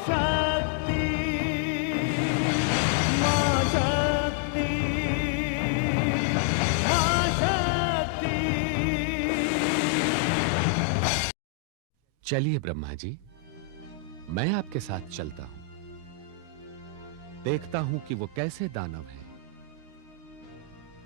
शक्ति, मां शक्ति, मां शक्ति। चलिए ब्रह्मा जी, मैं आपके साथ चलता हूं। देखता हूं कि वो कैसे दानव हैं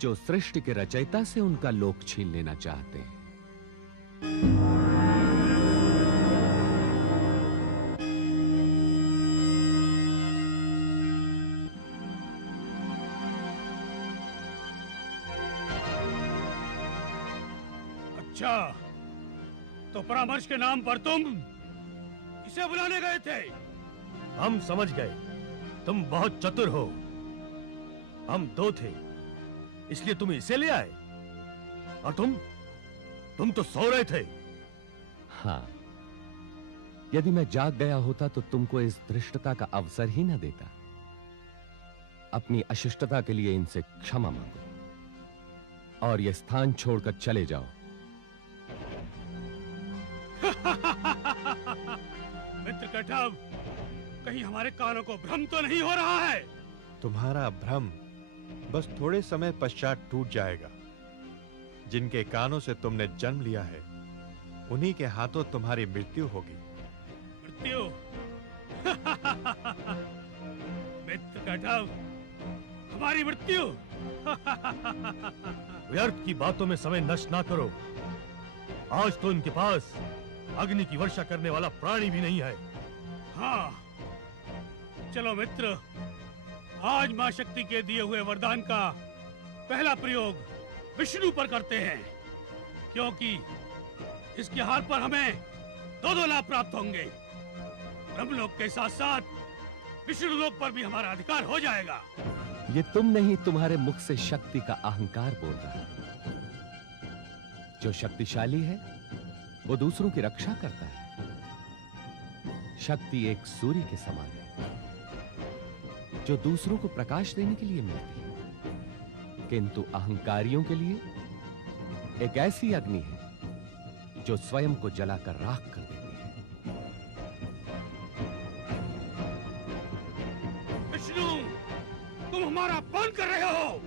जो सृष्टि के रचयिता से उनका लोक छीन लेना चाहते हैं। अच्छा, तो परामर्श के नाम पर तुम इसे बुलाने गए थे? हम समझ गए, तुम बहुत चतुर हो। हम दो थे, इसलिए तुम इसे ले आए। और तुम तो सो रहे थे। हाँ, यदि मैं जाग गया होता तो तुमको इस धृष्टता का अवसर ही न देता। अपनी अशिष्टता के लिए इनसे क्षमा मांगो और यह स्थान छोड़कर चले जाओ। मित्र कटव, कहीं हमारे कानों को भ्रम तो नहीं हो रहा है? तुम्हारा भ्रम बस थोड़े समय पश्चात टूट जाएगा। जिनके कानों से तुमने जन्म लिया है, उन्हीं के हाथों तुम्हारी मृत्यु होगी। मृत्यु? मित्र कटव, हमारी मृत्यु? व्यर्थ की बातों में समय नष्ट ना करो। आज तो इनके पास अग्नि की वर्षा करने वाला प्राणी भी नहीं है। हाँ, चलो मित्र, आज मां शक्ति के दिए हुए वरदान का पहला प्रयोग विष्णु पर करते हैं, क्योंकि इसके हाथ पर हमें दो लाभ प्राप्त होंगे। ब्रह्मलोक के साथ साथ विष्णु लोक पर भी हमारा अधिकार हो जाएगा। ये तुम नहीं, तुम्हारे मुख से शक्ति का अहंकार बोल रहा है। जो शक्तिशाली है वो दूसरों की रक्षा करता है। शक्ति एक सूर्य के समान है जो दूसरों को प्रकाश देने के लिए मिलती है, किंतु अहंकारियों के लिए एक ऐसी अग्नि है जो स्वयं को जलाकर राख कर देती है। विष्णु, तुम हमारा अपमान कर रहे हो।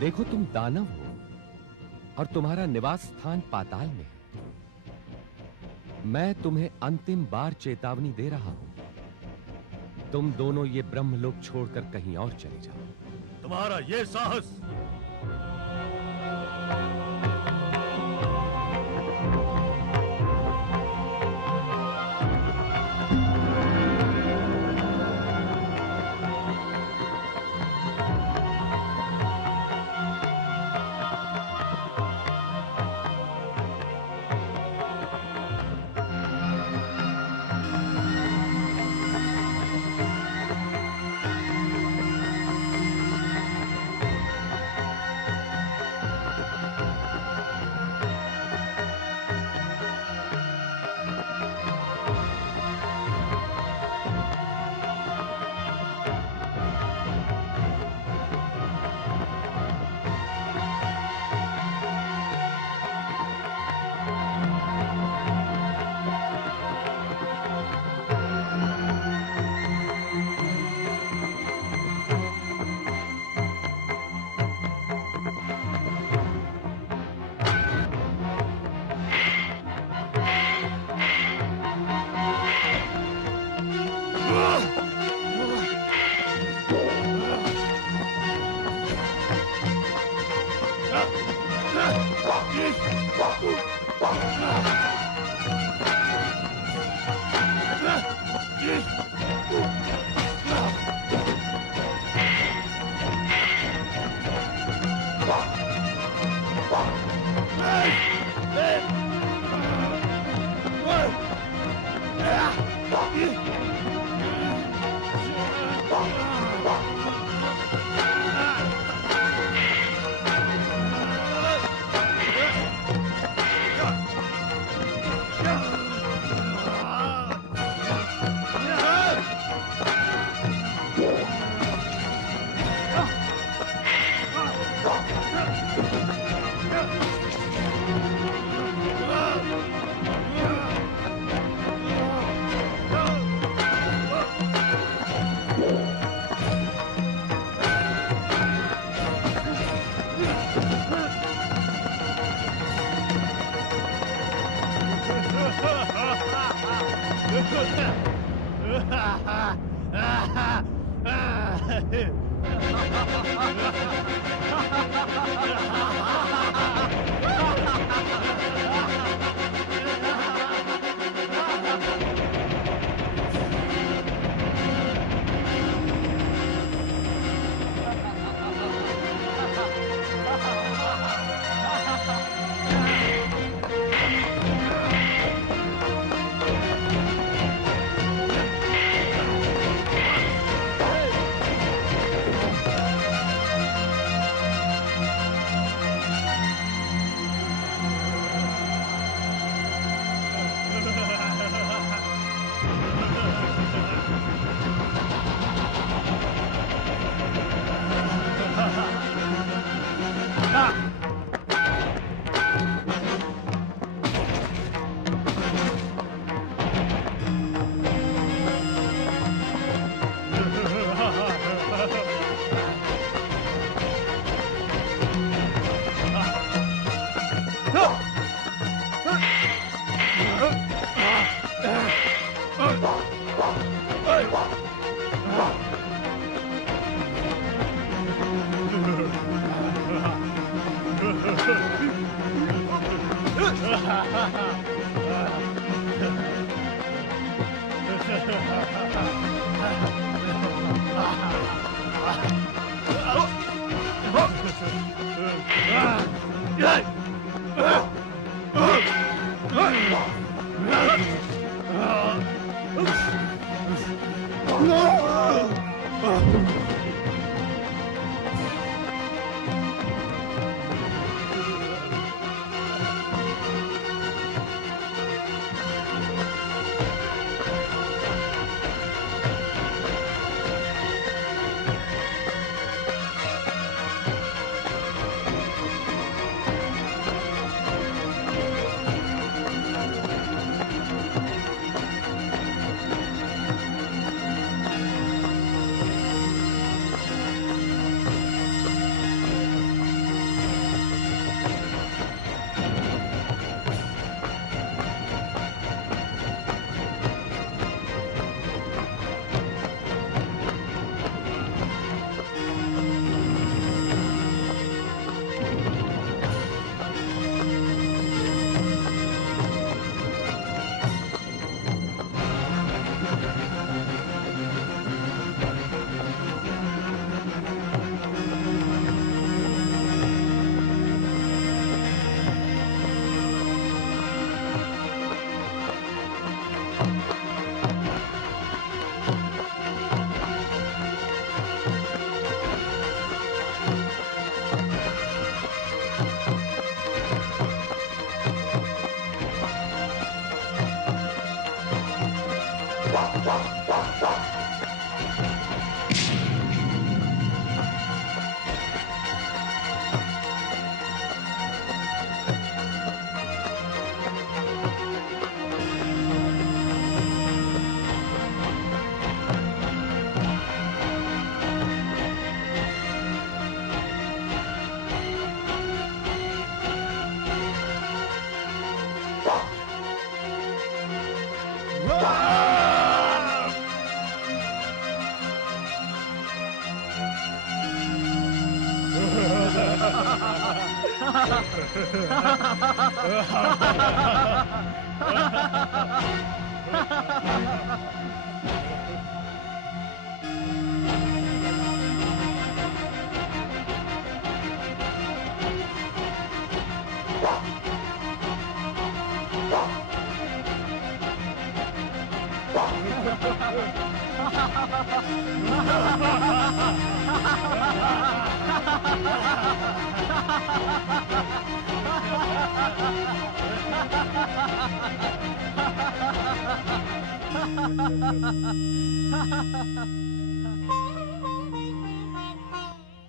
देखो, तुम दानव हो और तुम्हारा निवास स्थान पाताल में है। मैं तुम्हें अंतिम बार चेतावनी दे रहा हूं। तुम दोनों ये ब्रह्मलोक छोड़कर कहीं और चले जाओ। तुम्हारा ये साहस!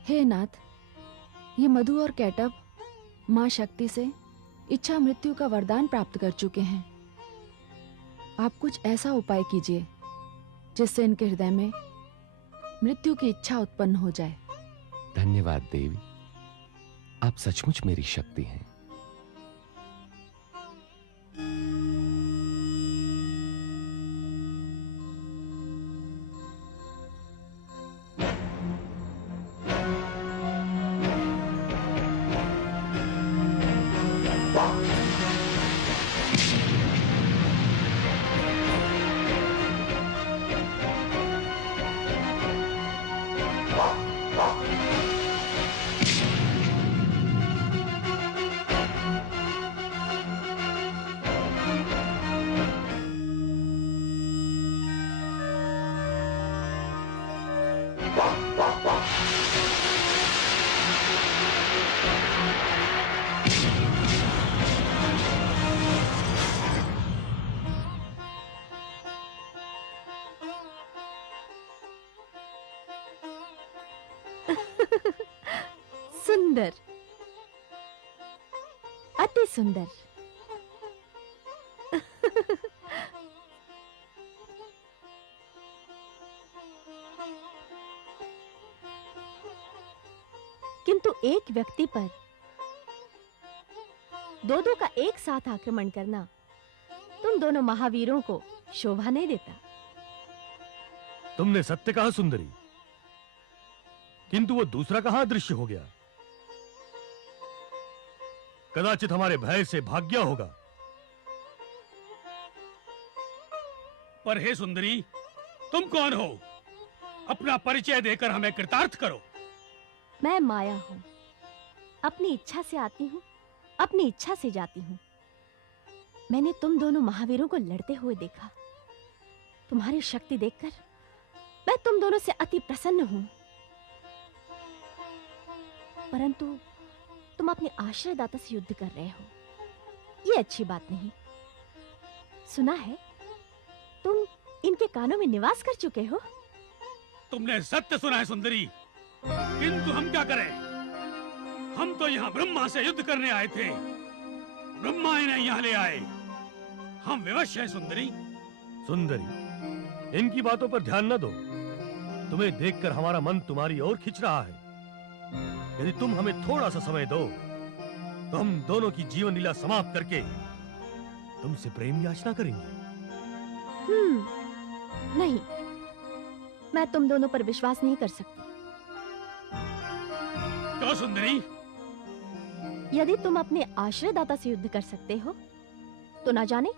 हे नाथ, ये मधु और कैटब माँ शक्ति से इच्छा मृत्यु का वरदान प्राप्त कर चुके हैं। आप कुछ ऐसा उपाय कीजिए जिससे इनके हृदय में मृत्यु की इच्छा उत्पन्न हो जाए। धन्यवाद देवी, आप सचमुच मेरी शक्ति हैं। सुंदर, अति सुंदर। किंतु एक व्यक्ति पर दो का एक साथ आक्रमण करना तुम दोनों महावीरों को शोभा नहीं देता। तुमने सत्य कहा सुंदरी, किंतु वो दूसरा कहां अदृश्य हो गया? कदाचित हमारे भय से भाग गया होगा। पर हे सुंदरी, तुम कौन हो? अपना परिचय देकर हमें कृतार्थ करो। मैं माया हूं, अपनी इच्छा से आती हूं, अपनी इच्छा से जाती हूं। मैंने तुम दोनों महावीरों को लड़ते हुए देखा। तुम्हारी शक्ति देखकर मैं तुम दोनों से अति प्रसन्न हूं। परंतु तुम अपने आश्रयदाता से युद्ध कर रहे हो, ये अच्छी बात नहीं। सुना है तुम इनके कानों में निवास कर चुके हो। तुमने सत्य सुना है सुंदरी, किंतु हम क्या करें? हम तो यहाँ ब्रह्मा से युद्ध करने आए थे, ब्रह्मा इन्हें यहाँ ले आए। हम विवश हैं सुंदरी। सुंदरी, इनकी बातों पर ध्यान न दो। तुम्हें देखकर हमारा मन तुम्हारी ओर खिंच रहा है। यदि तुम हमें थोड़ा सा समय दो तो हम दोनों की जीवन लीला समाप्त करके तुमसे प्रेम याचना करेंगे। नहीं, मैं तुम दोनों पर विश्वास नहीं कर सकती। क्यों सुंदरी? यदि तुम अपने आश्रयदाता से युद्ध कर सकते हो तो ना जाने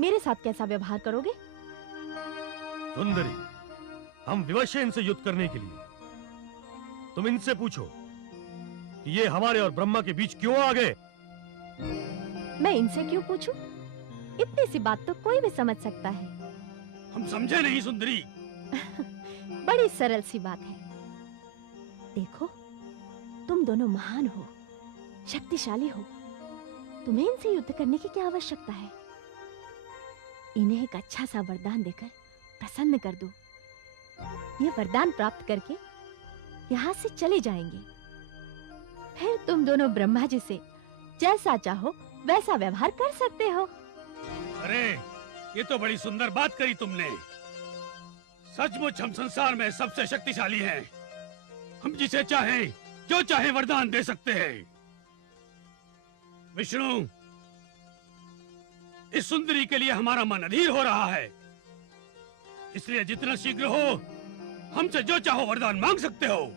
मेरे साथ कैसा व्यवहार करोगे। सुंदरी, हम विवश हैं इनसे युद्ध करने के लिए। तुम इनसे पूछो कि ये हमारे और ब्रह्मा के बीच क्यों आ गए। मैं इनसे क्यों पूछूं? इतनी सी बात तो कोई भी समझ सकता है। हम समझे नहीं सुंदरी। बड़ी सरल सी बात है। देखो, तुम दोनों महान हो, शक्तिशाली हो। तुम्हें इनसे युद्ध करने की क्या आवश्यकता है? इन्हें एक अच्छा सा वरदान देकर प्रसन्न कर दो। ये वरदान प्राप्त करके यहाँ से चले जाएंगे। फिर तुम दोनों ब्रह्मा जी से जैसा चाहो वैसा व्यवहार कर सकते हो। अरे, ये तो बड़ी सुंदर बात कही तुमने। सचमुच हम संसार में सबसे शक्तिशाली हैं। हम जिसे चाहें जो चाहे वरदान दे सकते हैं। विष्णु, इस सुंदरी के लिए हमारा मन अधीर हो रहा है, इसलिए जितना शीघ्र हो हमसे जो चाहो वरदान मांग सकते हो।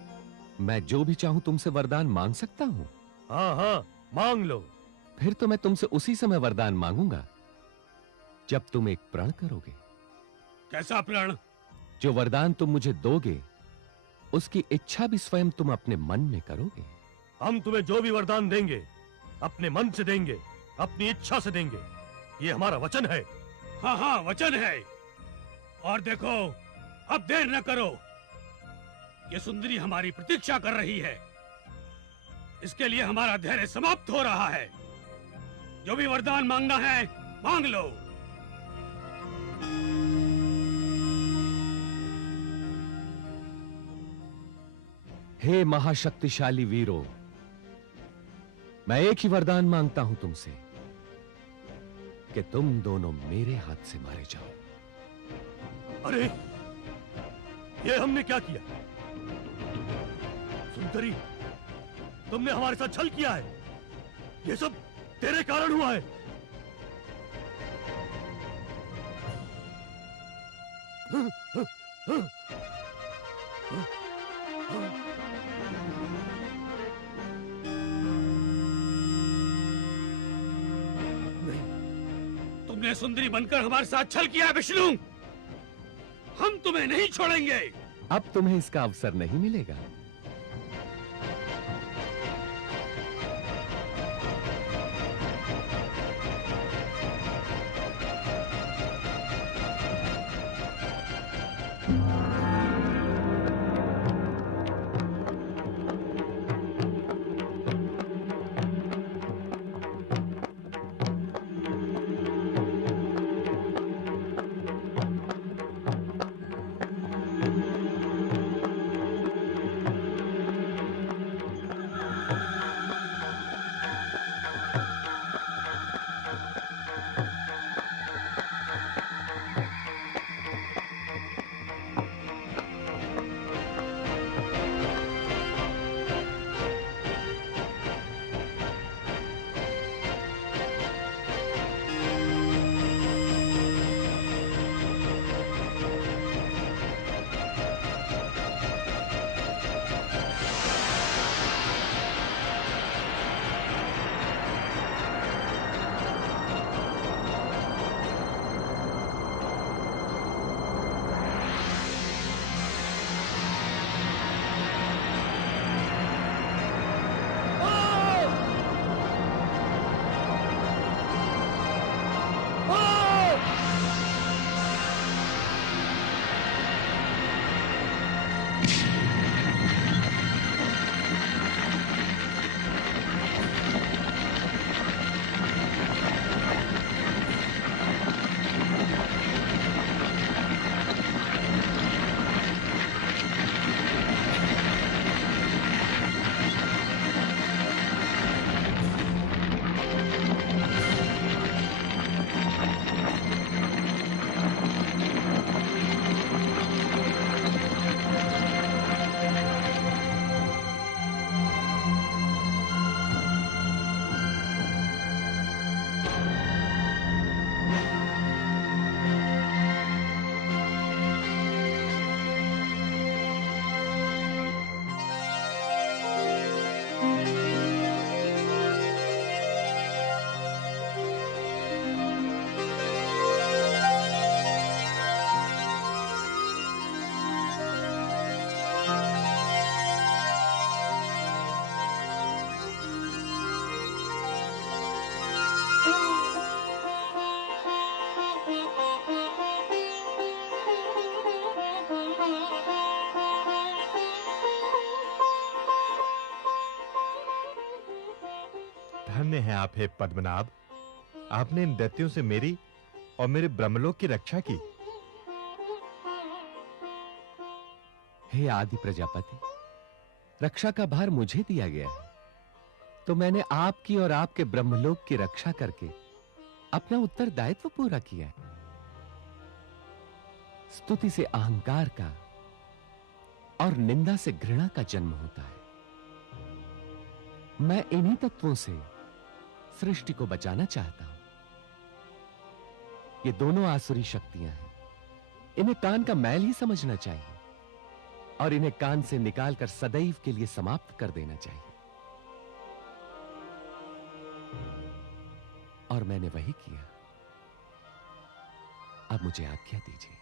मैं जो भी चाहूं तुमसे वरदान मांग सकता हूं? हाँ हाँ, मांग लो। फिर तो मैं तुमसे उसी समय वरदान मांगूंगा जब तुम एक प्रण करोगे। कैसा प्रण? जो वरदान तुम मुझे दोगे उसकी इच्छा भी स्वयं तुम अपने मन में करोगे। हम तुम्हें जो भी वरदान देंगे अपने मन से देंगे, अपनी इच्छा से देंगे। ये हमारा वचन है। हाँ हाँ, वचन है। और देखो, अब देर न करो। ये सुंदरी हमारी प्रतीक्षा कर रही है। इसके लिए हमारा धैर्य समाप्त हो रहा है। जो भी वरदान मांगना है मांग लो। हे महाशक्तिशाली वीरों, मैं एक ही वरदान मांगता हूं तुमसे कि तुम दोनों मेरे हाथ से मारे जाओ। अरे, ये हमने क्या किया? सुंदरी, तुमने हमारे साथ छल किया है। ये सब तेरे कारण हुआ है। तुमने सुंदरी बनकर हमारे साथ छल किया है विष्णु। हम तुम्हें नहीं छोड़ेंगे। अब तुम्हें इसका अवसर नहीं मिलेगा। हैं आप, हे पद्मनाभ? आपने इन दैत्यों से मेरी और मेरे ब्रह्मलोक की रक्षा की। हे आदि प्रजापति, रक्षा का भार मुझे दिया गया है, तो मैंने आपकी और आपके ब्रह्मलोक की रक्षा करके अपना उत्तरदायित्व पूरा किया है। स्तुति से अहंकार का और निंदा से घृणा का जन्म होता है। मैं इन्हीं तत्वों से सृष्टि को बचाना चाहता हूं। ये दोनों आसुरी शक्तियां हैं, इन्हें कान का मैल ही समझना चाहिए और इन्हें कान से निकालकर सदैव के लिए समाप्त कर देना चाहिए। और मैंने वही किया। अब मुझे आज्ञा दीजिए।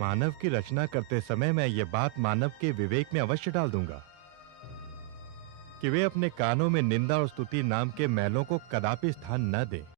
मानव की रचना करते समय मैं यह बात मानव के विवेक में अवश्य डाल दूंगा कि वे अपने कानों में निंदा और स्तुति नाम के मैलों को कदापि स्थान न दें।